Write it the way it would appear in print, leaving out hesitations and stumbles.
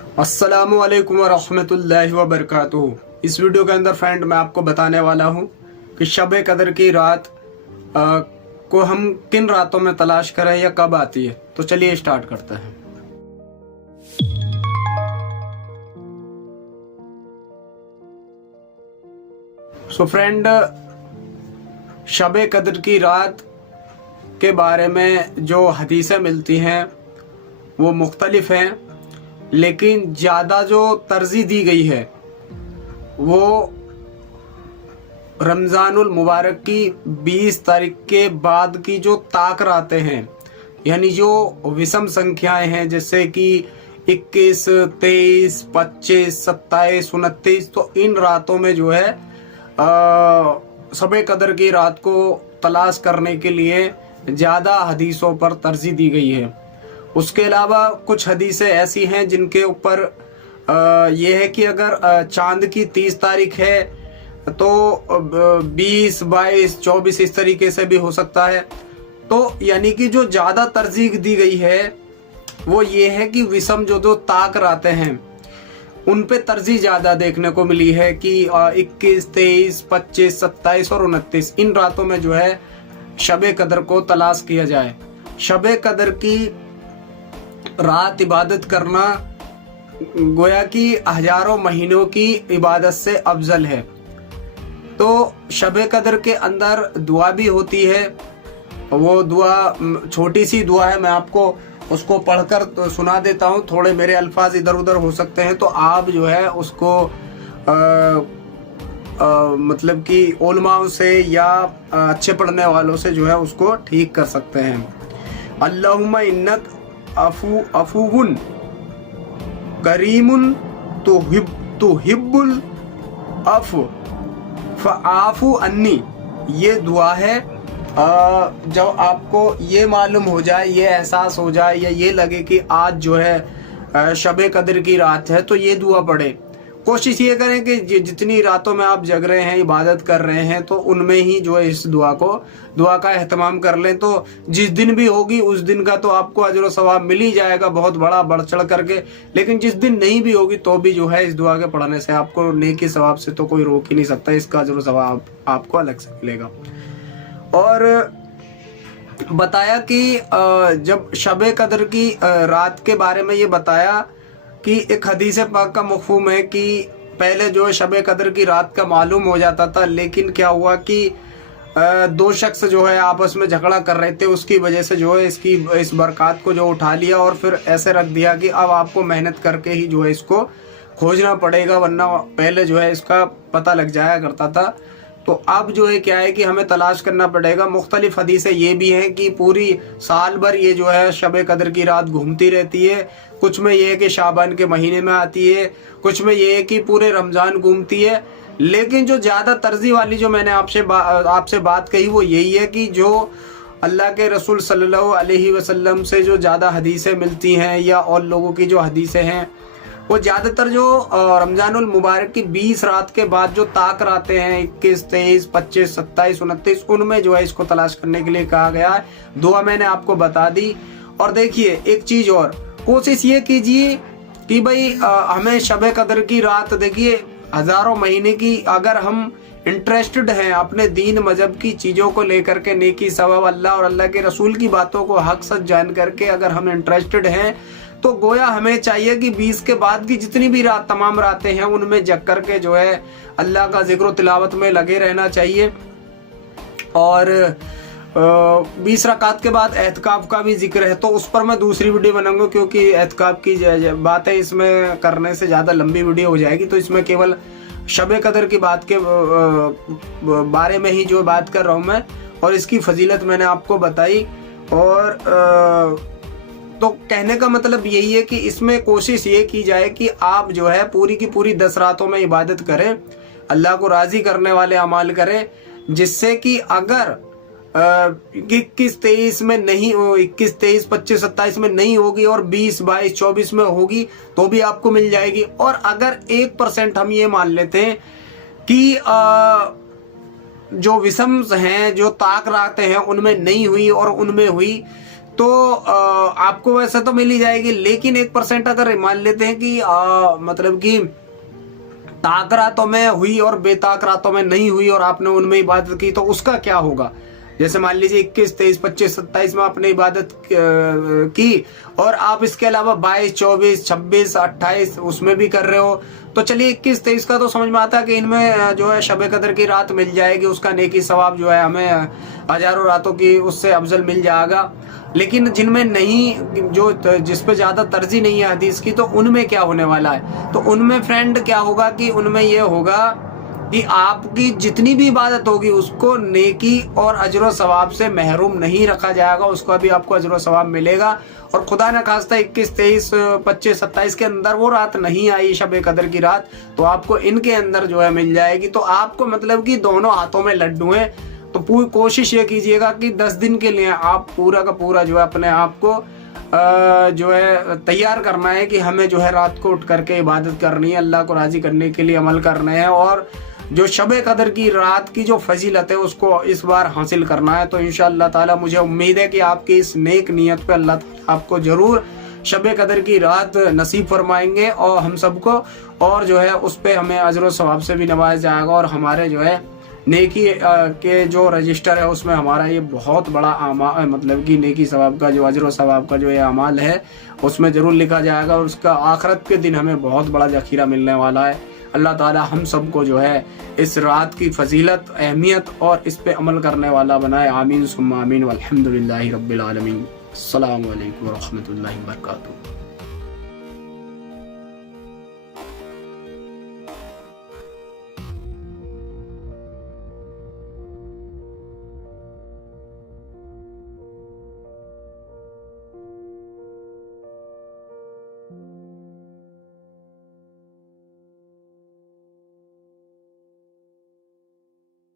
अस्सलामुअलैकुम वरहमतुल्लाहि वबरकातुहू। इस वीडियो के अंदर फ्रेंड मैं आपको बताने वाला हूँ कि शब कदर की रात को हम किन रातों में तलाश करें या कब आती है। तो चलिए स्टार्ट करते हैं। सो फ्रेंड, शब कदर की रात के बारे में जो हदीसें मिलती हैं वो मुख्तलिफ हैं, लेकिन ज़्यादा जो तरजीह दी गई है वो रमज़ानुल मुबारक की 20 तारीख के बाद की जो ताक रातें हैं, यानी जो विषम संख्याएं हैं जैसे कि 21, 23, 25, 27, 29, तो इन रातों में जो है शब कदर की रात को तलाश करने के लिए ज़्यादा हदीसों पर तरजीह दी गई है। उसके अलावा कुछ हदीसें ऐसी हैं जिनके ऊपर ये है कि अगर चांद की 30 तारीख है तो 20, 22, 24 इस तरीके से भी हो सकता है। तो यानी कि जो ज़्यादा तरजीह दी गई है वो ये है कि विषम जो ताक रातें हैं उन पे तरजीह ज़्यादा देखने को मिली है कि 21, 23, 25, 27 और 29 इन रातों में जो है शब कदर को तलाश किया जाए। शब कदर की रात इबादत करना गोया कि हजारों महीनों की इबादत से अफजल है। तो शब कदर के अंदर दुआ भी होती है। वो दुआ छोटी सी दुआ है, मैं आपको उसको पढ़कर तो सुना देता हूँ। थोड़े मेरे अल्फाज इधर उधर हो सकते हैं तो आप जो है उसको मतलब कि उलमाओं से या अच्छे पढ़ने वालों से जो है उसको ठीक कर सकते हैं। अल्लाहुम्मा इन्नक अफून करीमुन तुहिब्बुल अफ़्व फ़आफ़ु अन्नी, ये दुआ है। जब आपको ये मालूम हो जाए, ये एहसास हो जाए या ये लगे कि आज जो है शब कदर की रात है तो ये दुआ पढ़े। कोशिश ये करें कि जितनी रातों में आप जग रहे हैं, इबादत कर रहे हैं, तो उनमें ही जो है इस दुआ का एहतमाम कर लें। तो जिस दिन भी होगी उस दिन का तो आपको अजर व सवाब मिल ही जाएगा, बहुत बड़ा बढ़ चढ़ करके। लेकिन जिस दिन नहीं भी होगी तो भी जो है इस दुआ के पढ़ने से आपको नेकी सवाब से तो कोई रोक ही नहीं सकता, इसका अजर व सवाब आपको अलग से मिलेगा। और बताया कि जब शब कदर की रात के बारे में ये बताया कि एक हदीस पाक का मफ़हूम है कि पहले जो है शब कदर की रात का मालूम हो जाता था, लेकिन क्या हुआ कि दो शख्स जो है आपस में झगड़ा कर रहे थे, उसकी वजह से जो है इस बरक़ात को जो उठा लिया और फिर ऐसे रख दिया कि अब आपको मेहनत करके ही जो है इसको खोजना पड़ेगा, वरना पहले जो है इसका पता लग जाया करता था। तो अब जो है क्या है कि हमें तलाश करना पड़ेगा। मुख्तलिफ हदीसें ये भी हैं कि पूरी साल भर ये जो है शब कदर की रात घूमती रहती है। कुछ में ये है कि शाबान के महीने में आती है, कुछ में ये है कि पूरे रमज़ान घूमती है। लेकिन जो ज़्यादा तरजीह वाली जो मैंने आपसे बात कही वो यही है कि जो अल्लाह के रसूल सल्लल्लाहु अलैहि वसल्लम से जो ज़्यादा हदीसें मिलती हैं या और लोगों की जो हदीसें हैं वो ज़्यादातर जो रमज़ानुल मुबारक की 20 रात के बाद जो ताक रातें हैं 21, 23, 25, 27, 29 उनमें जो है इसको तलाश करने के लिए कहा गया है। दुआ मैंने आपको बता दी। और देखिए एक चीज़ और, कोशिश ये कीजिए कि भाई हमें शब कदर की रात, देखिए हज़ारों महीने की, अगर हम इंटरेस्टेड हैं अपने दीन मजहब की चीज़ों को लेकर के, नेकी सवाब अल्लाह और अल्लाह के रसूल की बातों को हक सच जान करके अगर हम इंटरेस्टेड हैं तो गोया हमें चाहिए कि 20 के बाद की जितनी भी रात तमाम रातें हैं उनमें जग करके जो है अल्लाह का जिक्र तिलावत में लगे रहना चाहिए। और 20 रकात के बाद एहतिकाफ का भी जिक्र है, तो उस पर मैं दूसरी वीडियो बनाऊंगा क्योंकि एहतिकाफ की बातें इसमें करने से ज़्यादा लंबी वीडियो हो जाएगी। तो इसमें केवल शब कदर की बात के बारे में ही जो बात कर रहा हूँ मैं, और इसकी फजीलत मैंने आपको बताई। और तो कहने का मतलब यही है कि इसमें कोशिश ये की जाए कि आप जो है पूरी की पूरी 10 रातों में इबादत करें, अल्लाह को राज़ी करने वाले अमाल करें, जिससे कि अगर 21, 23 में नहीं हो, 21, 23, 25, 27 में नहीं होगी और 20, 22, 24 में होगी तो भी आपको मिल जाएगी। और अगर 1% हम ये मान लेते हैं कि जो विषम हैं, जो ताक रातें हैं उनमें नहीं हुई और उनमें हुई, तो आपको वैसे तो मिल ही जाएगी, लेकिन 1% अगर मान लेते हैं कि मतलब कि ताक रातों में हुई और बेताक रातों में नहीं हुई और आपने उनमें इबादत की, तो उसका क्या होगा। जैसे मान लीजिए 21, 23, 25, 27 में आपने इबादत की और आप इसके अलावा 22, 24, 26, 28 उसमें भी कर रहे हो, तो चलिए 21, 23 का तो समझ में आता है कि इनमें जो है शब कदर की रात मिल जाएगी, उसका नेकी सवाब जो है हमें हजारों रातों की उससे अफजल मिल जाएगा। लेकिन जिनमें नहीं, जो जिस पे ज्यादा तरजीह नहीं है हदीस की, तो उनमें क्या होने वाला है, तो उनमें फ्रेंड क्या होगा कि उनमें यह होगा कि आपकी जितनी भी इबादत होगी उसको नेकी और अजर व सवाब से महरूम नहीं रखा जाएगा, उसका भी आपको अजर व सवाब मिलेगा। और खुदा न खास्ता 21, 23, 25, 27 के अंदर वो रात नहीं आई शब कदर की रात, तो आपको इनके अंदर जो है मिल जाएगी। तो आपको मतलब कि दोनों हाथों में लड्डू हैं, तो पूरी कोशिश ये कीजिएगा कि 10 दिन के लिए आप पूरा का पूरा जो है अपने आप को जो है तैयार करना है कि हमें जो है रात को उठ करके इबादत करनी है, अल्लाह को राजी करने के लिए अमल करने हैं, और जो शब कदर की रात की जो फजीलत है उसको इस बार हासिल करना है। तो इंशाअल्लाह ताला मुझे उम्मीद है कि आपकी इस नेक नियत पे अल्लाह ताला आपको जरूर शब कदर की रात नसीब फरमाएंगे और हम सबको, और जो है उस पे हमें अजर व सवाब से भी नवाज जाएगा, और हमारे जो है नेकी के जो रजिस्टर है उसमें हमारा ये बहुत बड़ा मतलब कि नेकी सवाब का जो अजर व सवाब का जो ये अमाल है उसमें ज़रूर लिखा जाएगा, और उसका आखिरत के दिन हमें बहुत बड़ा ज़खीरा मिलने वाला है। अल्लाह ताला हम सबको जो है इस रात की फजीलत, अहमियत और इस पे अमल करने वाला बनाए। आमीन सुम्मा आमीन वल्हम्दुलिल्लाहि रब्बिल आलमीन। अस्सलामु अलैकुम व रहमतुल्लाहि व बरकातुहू।